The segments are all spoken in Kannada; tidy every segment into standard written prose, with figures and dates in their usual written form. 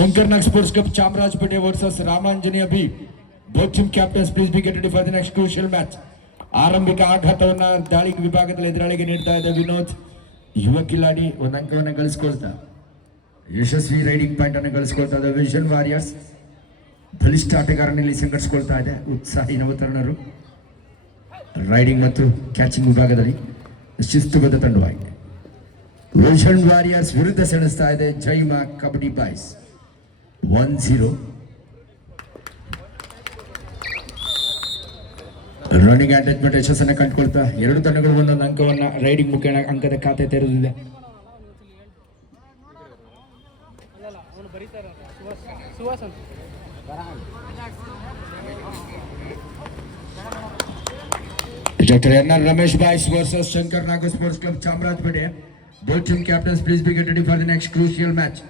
Shankarnag Sports Club Chamrajpete versus Ramanjani Abhi. Both team captains, please be get ready for the next crucial match. ಆರಂಭಿಕ ಆಘಾತವನ್ನ ದಾಳಿ ವಿಭಾಗದಲ್ಲಿ ಎದುರಾಳಿಗೆ ನೀಡ್ತಾ ಇದೆ ವಿನೋದ್. ಯುವ ಕಿಲಾಡಿ ಒಂದು ಅಂಕವನ್ನು ಗಳಿಸಿಕೊಳ್ತಾ ಯಶಸ್ವಿ ರೈಡಿಂಗ್ ಪಾಯಿಂಟ್ ಅನ್ನು ಗಳಿಸಿಕೊಳ್ತಾ ಇದೆ. ವಿಷನ್ ವಾರಿಯರ್ಸ್ ಬಲಿಷ್ಠ ಆಟಗಾರನಲ್ಲಿ ಸಂಘಟಿಸಿಕೊಳ್ತಾ ಇದೆ. ಉತ್ಸಾಹಿ ನವತರುಣರು ರೈಡಿಂಗ್ ಮತ್ತು ಕ್ಯಾಚಿಂಗ್ ವಿಭಾಗದಲ್ಲಿ ಶಿಸ್ತುಬದ್ಧ ತಂಡವಾಗಿದೆ. ವಿಷನ್ ವಾರಿಯರ್ಸ್ ವಿರುದ್ಧ ಸೆಣಸ್ತಾ ಇದೆ ಜೈಮಾ ಕಬಡ್ಡಿ ಬಾಯ್ಸ್ 1-0. ರನ್ನಿಂಗ್ ಅಟ್ಯಾಚ್ಮೆಂಟ್ ಯಶಸ್ಸನ್ನು ಕಂಡುಕೊಳ್ತಾ ಎರಡು ತಂಡಗಳು ಒಂದೊಂದು ಅಂಕವನ್ನು ರೈಡಿಂಗ್ ಮುಖೇನ ಅಂಕದ ಖಾತೆ ತೆರೆದಿದೆ. Dr. N.R. Ramesh Bais versus Shankarnag Sports Club Chamrajpete. Both team captains, please be get ready for the next crucial match.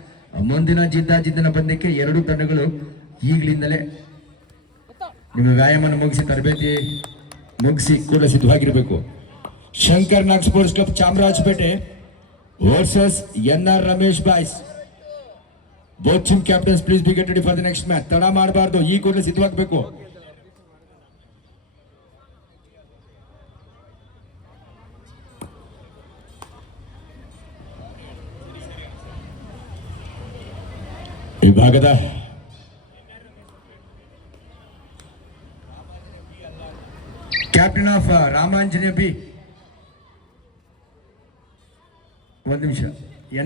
ಮುಂದಿನ ಜಿದ್ದಾಜಿದ್ದಿನ ಪಂದ್ಯಕ್ಕೆ ಎರಡು ತಂಡಗಳು ಈಗಲಿಂದಲೇ ನಿಮ್ಮ ವ್ಯಾಯಾಮವನ್ನು ಮುಗಿಸಿ ತರಬೇತಿ ಮುಗಿಸಿ ಕೂಡ ಸಿದ್ಧವಾಗಿರಬೇಕು. Shankarnag sports club Chamarajpet versus N.R. Ramesh Bais. Both team captains, please be get ready for the next match. ತಡ ಮಾಡಬಾರ್ದು, ಈ ಕೂಡಲೇ ಸಿದ್ಧವಾಗಬೇಕು. ವಿಭಾಗದ ಕ್ಯಾಪ್ಟನ್ ಆಫ್ ರಾಮಾಂಜನೇಯ ಬಿ, ಒಂದು ನಿಮಿಷ.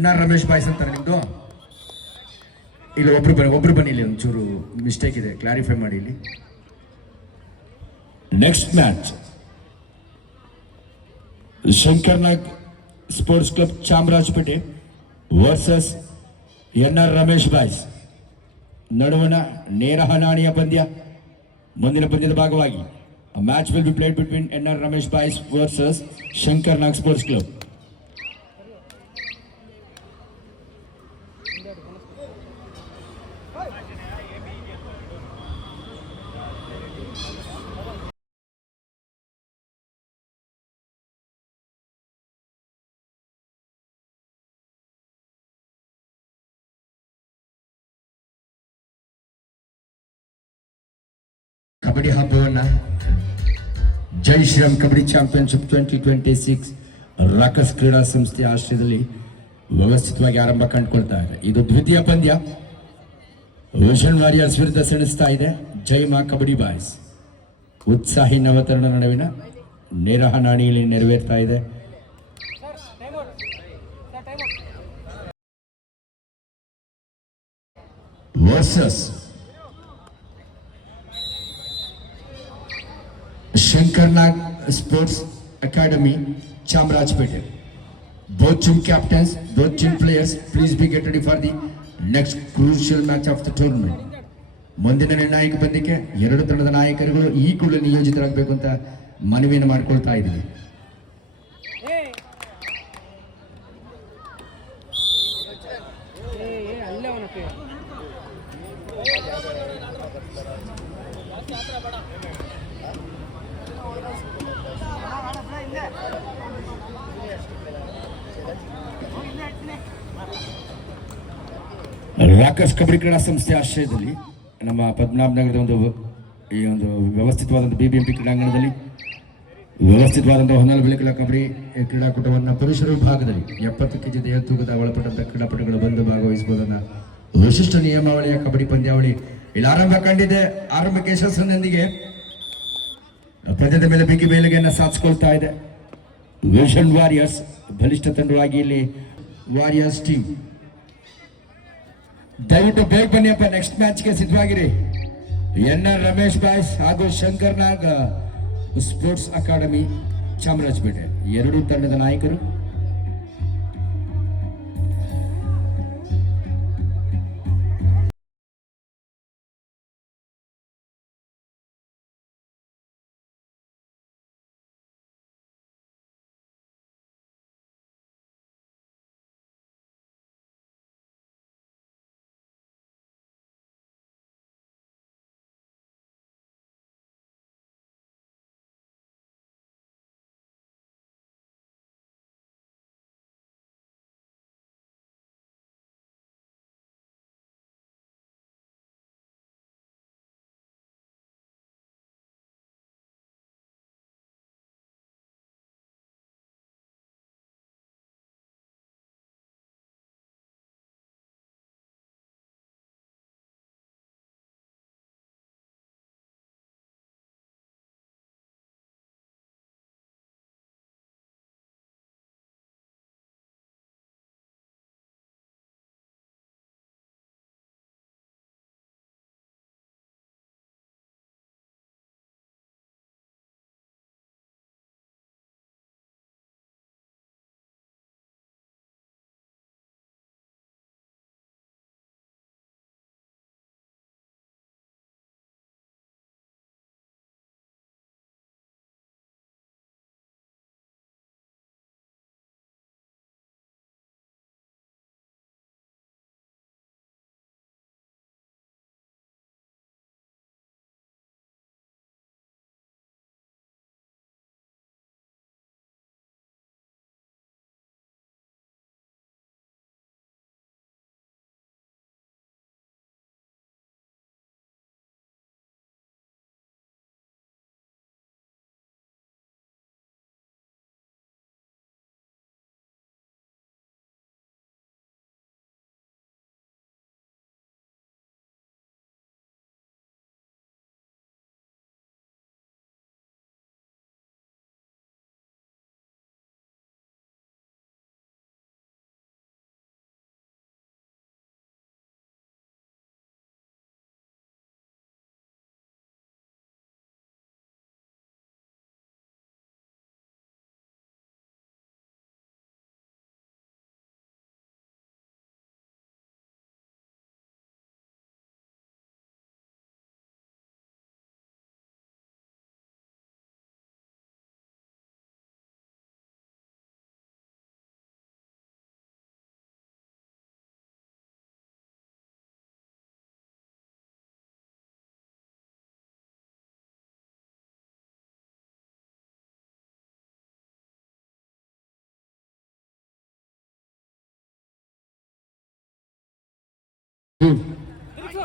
N.R. Ramesh Bais ಅಂತಾರೆ ನಿಮ್ದು? ಇಲ್ಲಿ ಒಬ್ರು ಬನ್ನಿ, ಇಲ್ಲಿ ಒಂಚೂರು ಮಿಸ್ಟೇಕ್ ಇದೆ, ಕ್ಲಾರಿಫೈ ಮಾಡಿ ಇಲ್ಲಿ. Next match Shankar Nag sports club Chamarajpet versus N.R. Ramesh Bais ನಡುವಣ ನೇರ ಹಣಾಣಿಯ ಪಂದ್ಯ. ಮುಂದಿನ ಪಂದ್ಯದ ಭಾಗವಾಗಿ a match will be played between N.R. Ramesh Bais versus Shankarnag Sports Club. Kabaddi ಹಬ್ಬವನ್ನ ಜೈ ಶ್ರೀರಾಮ್ ಕಬಡ್ಡಿ ಚಾಂಪಿಯನ್ಶಿಪ್ 2026 ರಾಕಸ್ ಕ್ರೀಡಾ ಸಂಸ್ಥೆಯ ಆಶ್ರಯದಲ್ಲಿ ವ್ಯವಸ್ಥಿತವಾಗಿ ಆರಂಭ ಕಂಡುಕೊಳ್ತಾ ಇದೆ. ಇದು ದ್ವಿತೀಯ ಪಂದ್ಯ. ವಿಷನ್ ವಾರಿಯರ್ಸ್ ವಿರುದ್ಧ ಸೆಣಸ್ತಾ ಇದೆ ಜೈಮಾ ಕಬಡ್ಡಿ ಬಾಯ್ಸ್. ಉತ್ಸಾಹಿ ನವತರುಣ ನಡುವಿನ ನೇರ ಹಣಾಣಿಯಲ್ಲಿ ನೆರವೇರ್ತಾ ಇದೆ. Versus Shankarnag Sports Academy Chamrajpete. Both team captains, both team players, please be get ready for the next crucial match of the tournament. ಮುಂದಿನ ನಿರ್ಣಾಯಕ ಪಂದ್ಯಕ್ಕೆ ಎರಡು ತಂಡದ ನಾಯಕರುಗಳು ಈ ಕೂಡಲೇ ನಿಯೋಜಿತರಾಗಬೇಕು ಅಂತ ಮನವಿಯನ್ನು ಮಾಡಿಕೊಳ್ತಾ ಇದ್ದೀವಿ. ರಾಕಸ್ ಕಬಡ್ಡಿ ಕ್ರೀಡಾ ಸಂಸ್ಥೆ ಆಶ್ರಯದಲ್ಲಿ ನಮ್ಮ ಪದ್ಮನಾಭನಗರದ ಈ ಒಂದು ವ್ಯವಸ್ಥಿತವಾದಂಥ BBMP ಕ್ರೀಡಾಂಗಣದಲ್ಲಿ ವ್ಯವಸ್ಥಿತವಾದಂಥ ಹೊನ್ನಾಳಿ ಬೆಳಕಲ ಕಬಡ್ಡಿ ಕ್ರೀಡಾಕೂಟವನ್ನು ಪುರುಷರ ವಿಭಾಗದಲ್ಲಿ 70 kg ದೇಹ ತೂಕದ ಒಳಪಟ್ಟಂಥ ಕ್ರೀಡಾಪಟುಗಳು ಬಂದು ಭಾಗವಹಿಸಬಹುದನ್ನ ವಿಶಿಷ್ಟ ನಿಯಮಾವಳಿಯ ಕಬಡ್ಡಿ ಪಂದ್ಯಾವಳಿ ಇಲ್ಲಿ ಆರಂಭ ಕಂಡಿದೆ. ಆರಂಭಕ್ಕೆ ಯಶಸ್ಸಿನೊಂದಿಗೆ ಪಂದ್ಯದ ಮೇಲೆ ಬಿಗಿ ಬೇಲಿಗೆಯನ್ನು ಸಾಧಿಸಿಕೊಳ್ತಾ ಇದೆ ವಿಷನ್ ವಾರಿಯರ್ಸ್. ಬಲಿಷ್ಠ ತಂಡವಾಗಿ ಇಲ್ಲಿ ವಾರಿಯರ್ಸ್ ಟೀಮ್. ದಯವಿಟ್ಟು ಬೇಗ ಬನ್ನಿಯಪ್ಪ, ನೆಕ್ಸ್ಟ್ ಮ್ಯಾಚ್ಗೆ ಸಿದ್ಧವಾಗಿರಿ. N.R. Ramesh Bais ಹಾಗೂ ಶಂಕರ್ನಾಗ್ ಸ್ಪೋರ್ಟ್ಸ್ ಅಕಾಡೆಮಿ ಚಾಮರಾಜಪೇಟೆ ಎರಡೂ ತಂಡದ ನಾಯಕರು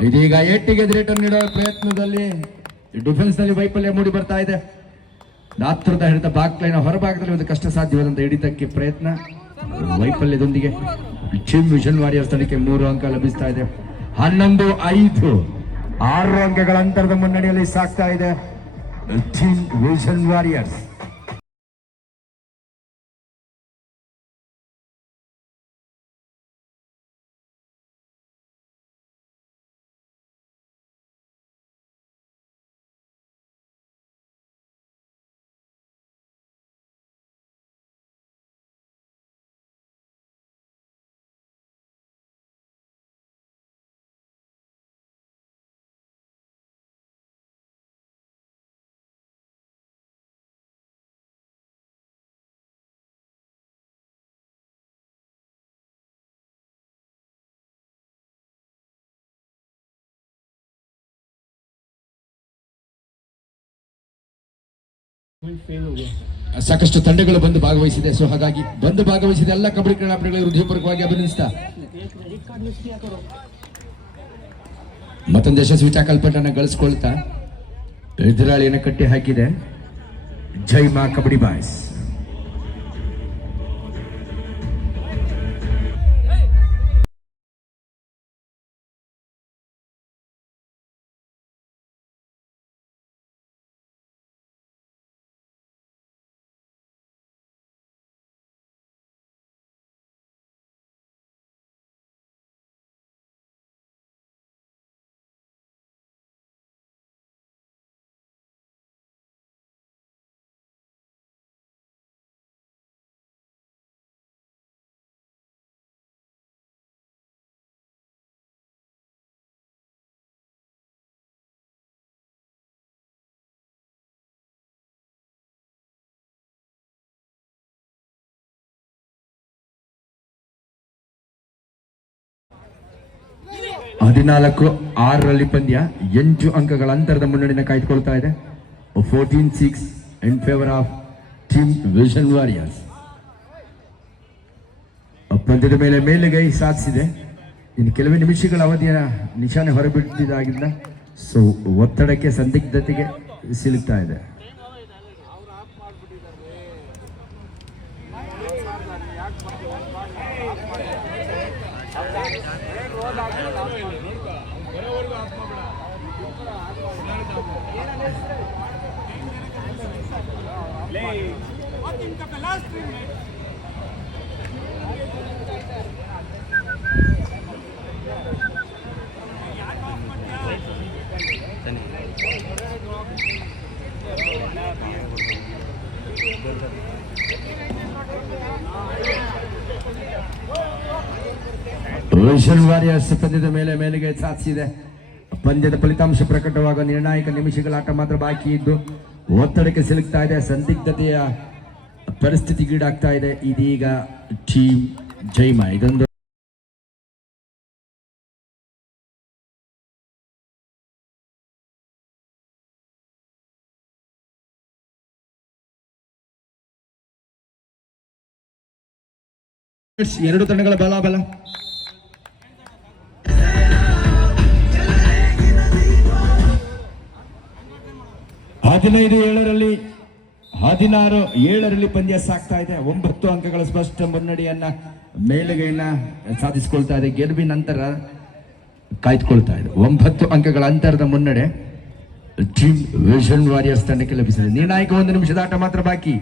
ಇದೀಗ ಎಟ್ಟಿಗೆ ರಿಟರ್ನ್ ನೀಡುವ ಪ್ರಯತ್ನದಲ್ಲಿ ಡಿಫೆನ್ಸ್ ನಲ್ಲಿ ವೈಫಲ್ಯ ಮೂಡಿ ಬರ್ತಾ ಇದೆ. ಗಾತ್ರದ ಹಿಡಿತ ಬ್ಯಾಕ್ ಲೈನ್ ಹೊರಭಾಗದಲ್ಲಿ ಒಂದು ಕಷ್ಟ ಸಾಧ್ಯವಾದಂತಹ ಹಿಡಿತಕ್ಕೆ ಪ್ರಯತ್ನ ವೈಫಲ್ಯದೊಂದಿಗೆ ಟೀಮ್ ವಿಷನ್ ವಾರಿಯರ್ಸ್ ತಂಡಕ್ಕೆ 3 ಅಂಕ ಲಭಿಸ್ತಾ ಇದೆ. 11-5 6 ಅಂಕಗಳ ಅಂತರದ ಮುನ್ನಡೆಯಲ್ಲಿ ಸಾಗ್ತಾ ಇದೆ ಟೀಮ್ ವಿಷನ್ ವಾರಿಯರ್ಸ್. ಸಾಕಷ್ಟು ತಂಡಗಳು ಬಂದು ಭಾಗವಹಿಸಿದೆ. ಸೊ ಹಾಗಾಗಿ ಬಂದು ಭಾಗವಹಿಸಿದ ಎಲ್ಲ ಕಬಡ್ಡಿ ಕ್ರೀಡಾಪಟುಗಳಿಗೆ ಹೃದಯಪೂರ್ವಕವಾಗಿ ಅಭಿನಂದಿಸ್ತಾ ಮತ್ತೊಂದು ಯಶಸ್ವಿ ಟ್ಯಾಕಲ್ ಪಟ್ಟನ್ನು ಗಳಿಸಿಕೊಳ್ತಾ ಎದುರಾಳಿಯನ್ನು ಕಟ್ಟಿ ಹಾಕಿದೆ ಜೈ ಮಾ ಕಬಡ್ಡಿ ಬಾಯ್ಸ್. ಹದಿನಾಲ್ಕು 6 ಪಂದ್ಯ 8 ಅಂಕಗಳ ಅಂತರದ ಮುನ್ನಡೆಯನ್ನು ಕಾಯ್ದುಕೊಳ್ತಾ ಇದೆ. 14-6 in favour of team vision warriors. ಪಂದ್ಯದ ಮೇಲೆ ಮೇಲುಗೈ ಸಾಧಿಸಿದೆ. ಇನ್ನು ಕೆಲವೇ ನಿಮಿಷಗಳ ಅವಧಿಯ ನಿಶಾನೆ ಹೊರಬಿಟ್ಟಿದ್ದಾಗಿಲ್ಲ. ಸೊ ಒತ್ತಡಕ್ಕೆ ಸಂದಿಗ್ಧತೆಗೆ ಸಿಲುಕ್ತಾ ಇದೆ. ವಿಷನ್ ವಾರಿಯರ್ಸ್ ಪಂದ್ಯದ ಮೇಲೆ ಮೇಲುಗೈ ಸಾಧಿಸಿದೆ. ಪಂದ್ಯದ ಫಲಿತಾಂಶ ಪ್ರಕಟವಾಗುವ ನಿರ್ಣಾಯಕ ನಿಮಿಷಗಳ ಆಟ ಮಾತ್ರ ಬಾಕಿ ಇದ್ದು ಒತ್ತಡಕ್ಕೆ ಸಿಲುಕ್ತಾ ಇದೆ. ಸಂದಿಗ್ಧತೆಯ ಪರಿಸ್ಥಿತಿಗೀಡಾಗ್ತಾ ಇದೆ ಇದೀಗ ಟೀಮ್ ಜೈಮಾ. ಇದೊಂದು ಎರಡು ತಂಡಗಳ ಬಲಾಬಲ. ಹದಿನೈದು 7ರಲ್ಲಿ 16-7ರಲ್ಲಿ ಪಂದ್ಯ ಸಾಗ್ತಾ ಇದೆ. 9 ಅಂಕಗಳ ಸ್ಪಷ್ಟ ಮುನ್ನಡೆಯನ್ನ ಮೇಲುಗೈನ ಸಾಧಿಸಿಕೊಳ್ತಾ ಇದೆ. ಗೆಲುವಿನ ನಂತರ ಕಾಯ್ದುಕೊಳ್ತಾ ಇದೆ. 9 ಅಂಕಗಳ ಅಂತರದ ಮುನ್ನಡೆ ಟೀಮ್ ವಿಷನ್ ವಾರಿಯರ್ಸ್ ತಂಡಕ್ಕೆ ಲಭಿಸಿದೆ. ನಿರ್ಣಾಯಕ 1 ನಿಮಿಷದ ಆಟ ಮಾತ್ರ ಬಾಕಿ.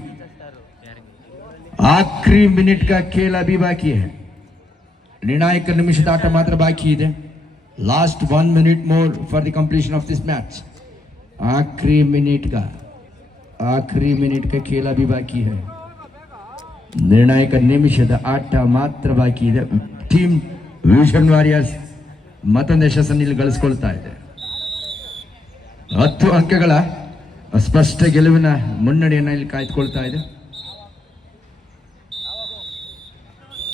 आखिरी मिनट का खेल अभी बाकी है. निर्णायक निमिषದ ಆಟ ಮಾತ್ರ ಬಾಕಿ ಇದೆ. Last 1 minute more for the completion of this match. आखिरी मिनट का खेल अभी बाकी है. ನಿರ್ಣಾಯಕ ನಿಮಿಷದ ಆಟ ಮಾತ್ರ ಬಾಕಿ ಇದೆ. ಟೀಮ್ ವಿಷನ್ ವಾರಿಯರ್ಸ್ ಮತ್ತೊಂದು ಯಶಸ್ಸನ್ನು ಇಲ್ಲಿ ಗಳಿಸಿಕೊಳ್ತಾ ಇದೆ. 10 ಅಂಕಗಳ ಸ್ಪಷ್ಟ ಗೆಲುವಿನ ಮುನ್ನಡೆಯನ್ನು ಇಲ್ಲಿ ಕಾಯ್ದುಕೊಳ್ತಾ ಇದೆ.